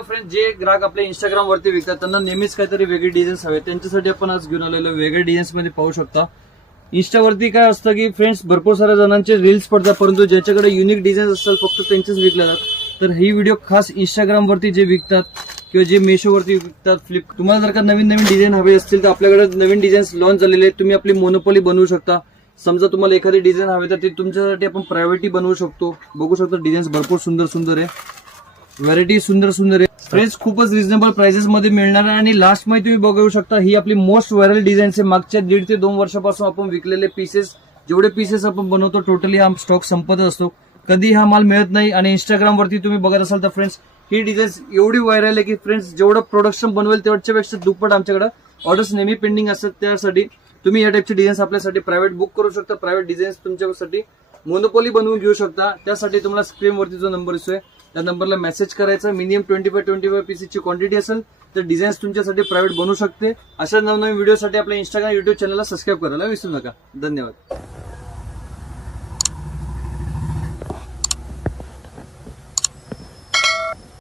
Friend, जे ग्राहक आपल्या इंस्टाग्राम वरती विकतात त्यांना नेहमीच काहीतरी वेगळे डिझाईन्स हवे, त्यांच्यासाठी आपण आज घेऊन आलेलो वेगळे डिझाईन्स मध्ये पाहू शकता. इंस्टावरती काय असतं की फ्रेंड्स भरपूर साऱ्या जणांचे रील्स पडतात, परंतु ज्याच्याकडे युनिक डिझाईन्स असतात फक्त त्यांचेच विकले जातात. तर ही व्हिडिओ खास इंस्टाग्राम वरती जे विकतात किंवा जे मेशो वरती विकतात, तुम्हाला जर का नवीन नवीन डिझाईन हवे असतील तर आपल्याकडे नवीन डिझाईन्स लॉन्च झालेले आहेत. तुम्ही आपली मोनोपोली बनवू शकता. समजा तुम्हाला एखादी डिझाईन हवी तर ती तुमच्यासाठी आपण प्रायव्हेटी बनवू शकतो. बघू शकता डिझाईन्स भरपूर सुंदर सुंदर आहे, व्हरायटी सुंदर सुंदर आहे. फ्रेंड्स खूपच रिझनेबल प्राइसेस मध्ये मिळणार आहे. आणि लास्ट मध्ये तुम्ही बघू शकता ही आपली मोस्ट व्हायरल डिझाईन आहे. मागच्या 1.5 ते 2 वर्षापासून आपण विकलेले पीसेस, जेवढे पीसेस आपण बनवतो टोटली हा स्टॉक संपत असतो, कधी हा माल मिळत नाही. आणि इंस्टाग्राम वरती तुम्ही बघत असाल तर फ्रेंड्स ही डिझाईन एवढी व्हायरल आहे की फ्रेंड्स जेवढं प्रोडक्शन बनवेल तेवढ्यापेक्षा दुप्पट आमच्याकडे ऑर्डर्स नेहमी पेंडिंग असतात. त्यासाठी तुम्ही या टाइपचे डिझाईन्स आपल्यासाठी प्रायव्हेट बुक करू शकता. प्रायव्हेट डिझाईन्स तुमच्यासाठी मोनोपोली बनवून घेऊ शकता. त्यासाठी तुम्हाला स्क्रीन वरती जो नंबर दिसतोय त्या नंबरला मेसेज करायचा. मिनिमम 25 पीसेसची क्वांटिटी असेल तर डिझाईन्स तुमच्यासाठी प्रायव्हेट बनवू शकते. अशा नवनवीन व्हिडिओसाठी आपल्या इंस्टाग्राम, युट्यूब चॅनलला सबस्क्राईब करायला विसरू नका. धन्यवाद.